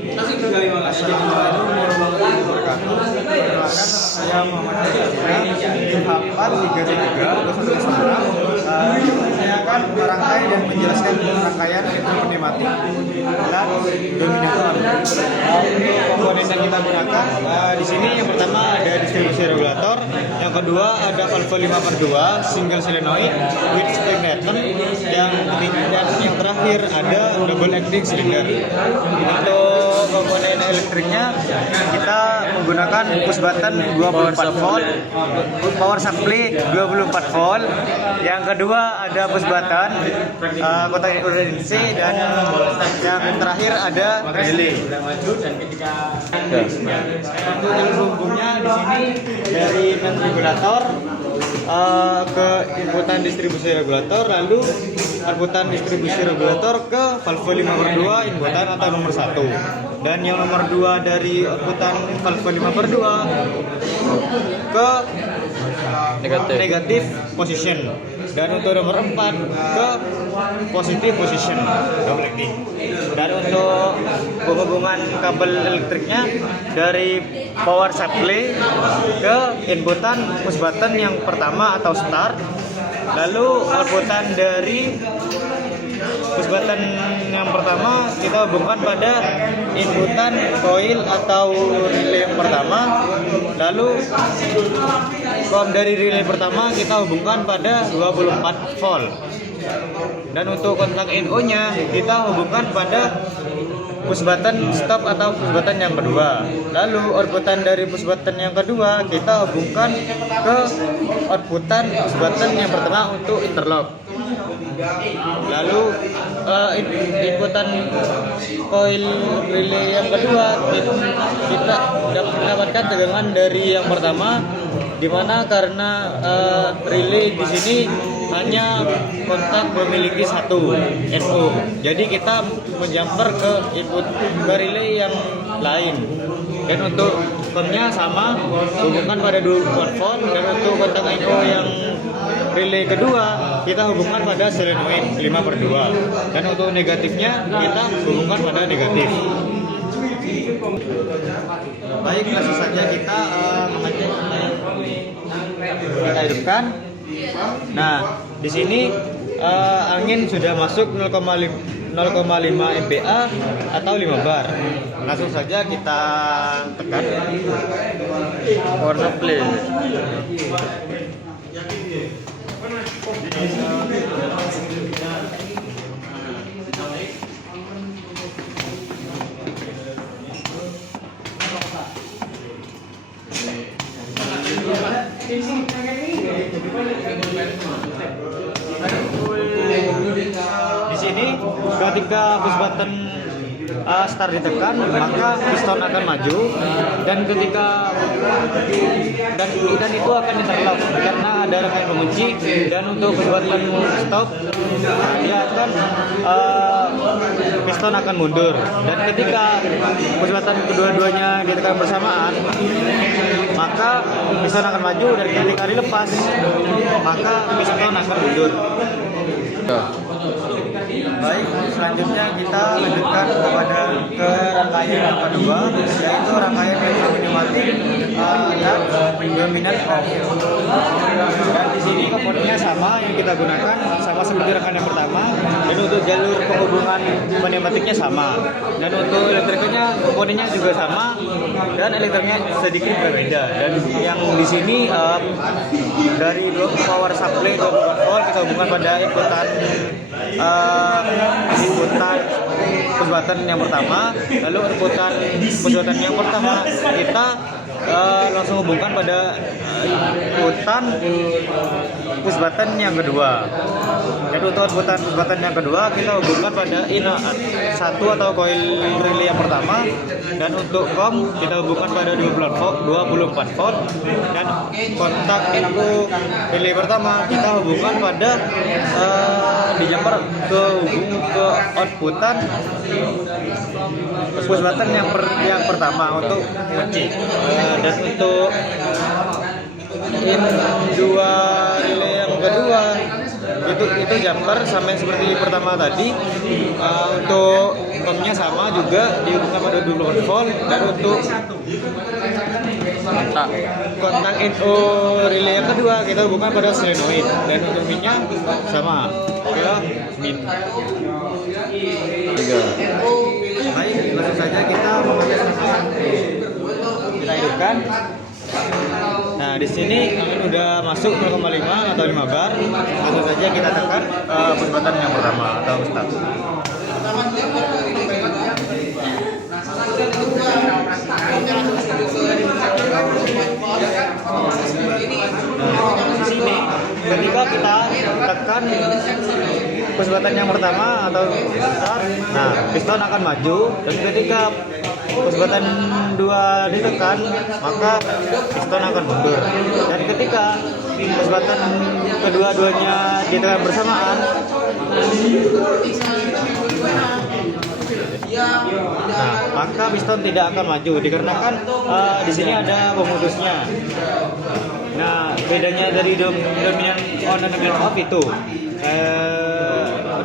Assalamualaikum warahmatullahi wabarakatuh. Perkenalkan, saya Muhammad Azhar, Hafal 333 saya akan merangkai dan menjelaskan rangkaian elektropneumatik dan dominator. Untuk komponen yang kita gunakan di sini yang pertama ada distribusi regulator, yang kedua ada valve 5/2 single solenoid with spring pattern, yang ketiga dan yang terakhir ada double acting cylinder. Untuk komponen elektriknya kita menggunakan push button 24 volt, power supply 24 volt. Yang kedua ada push button kotak urgency, dan yang terakhir ada relay. Untuk jalur hubungnya di sini dari main regulator ke inputan distribusi regulator, lalu inputan distribusi regulator ke valve 5/2 inputan atau nomor 1, dan yang nomor 2 dari inputan valve 5/2 ke negatif position, dan untuk nomor 4 ke positive position double acting. Dan untuk penghubungan kabel elektriknya dari power supply ke inputan push button yang pertama atau start, lalu outputan dari push button yang pertama kita hubungkan pada inputan coil atau relay yang pertama, lalu dari relay pertama kita hubungkan pada 24 volt, dan untuk kontak NO nya kita hubungkan pada push button stop atau push button yang kedua, lalu outputan dari push button yang kedua kita hubungkan ke outputan push button yang pertama untuk interlock, lalu inputan coil relay yang kedua kita dapatkan tegangan dari yang pertama, dimana karena relay di sini hanya kontak memiliki satu NO, jadi kita menjumper ke input ke relay yang lain. Dan untuk comnya sama, hubungkan pada 24 volt, dan untuk kontak NO yang relay kedua kita hubungkan pada solenoid 5/2, dan untuk negatifnya kita hubungkan pada negatif. Baik, langsung saja kita mengecek. Kita hidupkan. Nah, di sini angin sudah masuk 0,5 MPa atau 5 bar. Langsung saja kita tekan warna play. Di sini ketika push button start ditekan, maka piston akan maju, dan ketika dan itu akan interlock karena ada rangkaian pengunci, dan untuk push button stop dia akan piston akan mundur, dan ketika push button kedua-duanya ditekan bersamaan maka piston akan maju, dan ketika dilepas maka piston akan mundur. Baik, selanjutnya kita lanjutkan kepada rangkaian yang kedua, yaitu rangkaian elektropneumatik dan dominant off. Dan di sini komponennya sama yang kita gunakan, sama seperti rangkaian yang pertama, dan untuk jalur penghubungan pneumatiknya sama, dan untuk elektriknya komponennya juga sama, dan elektriknya sedikit berbeda. Dan yang di sini dari power supply 24 volt kita hubungkan pada inputan push button yang pertama, lalu inputan push button yang pertama kita langsung hubungkan pada inputan push button yang kedua. Jadi untuk inputan push button yang kedua kita hubungkan pada satu atau coil relay yang pertama, dan untuk COM kita hubungkan pada 24 volt, dan kontak info relay pertama kita hubungkan pada dijumper ke outputan push button yang pertama untuk kunci. Dan untuk dua relay yang kedua itu jumper sama seperti pertama tadi. Untuk tomnya sama juga dihubungkan pada 24 volt, dan untuk kontak NO relay yang kedua kita hubungkan pada solenoid, dan untuk minnya sama ke min 3. Baik, langsung saja kita memakai sasaran. Kita hidupkan. Nah, di sini angin udah masuk 0,5 atau 5 bar. Langsung saja kita tekan push button yang pertama atau start. Nah, di sini ketika kita tekan push button yang pertama atau start, nah piston akan maju, dan ketika push button 2 ditekan maka piston akan mundur, dan ketika push button kedua-duanya ditekan bersamaan, nah maka piston tidak akan maju dikarenakan di sini ada pemutusnya. Nah, bedanya dari dominan on dan dominan off itu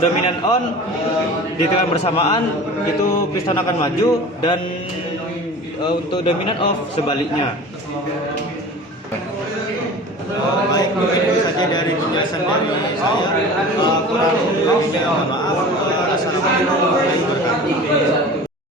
dominan on ditekan bersamaan itu piston akan maju, dan untuk dominan off sebaliknya. Baik, mungkin itu saja dari penjelasan dari saya. Kurang lebih mohon maaf. Assalamualaikum warahmatullahi wabarakatuh.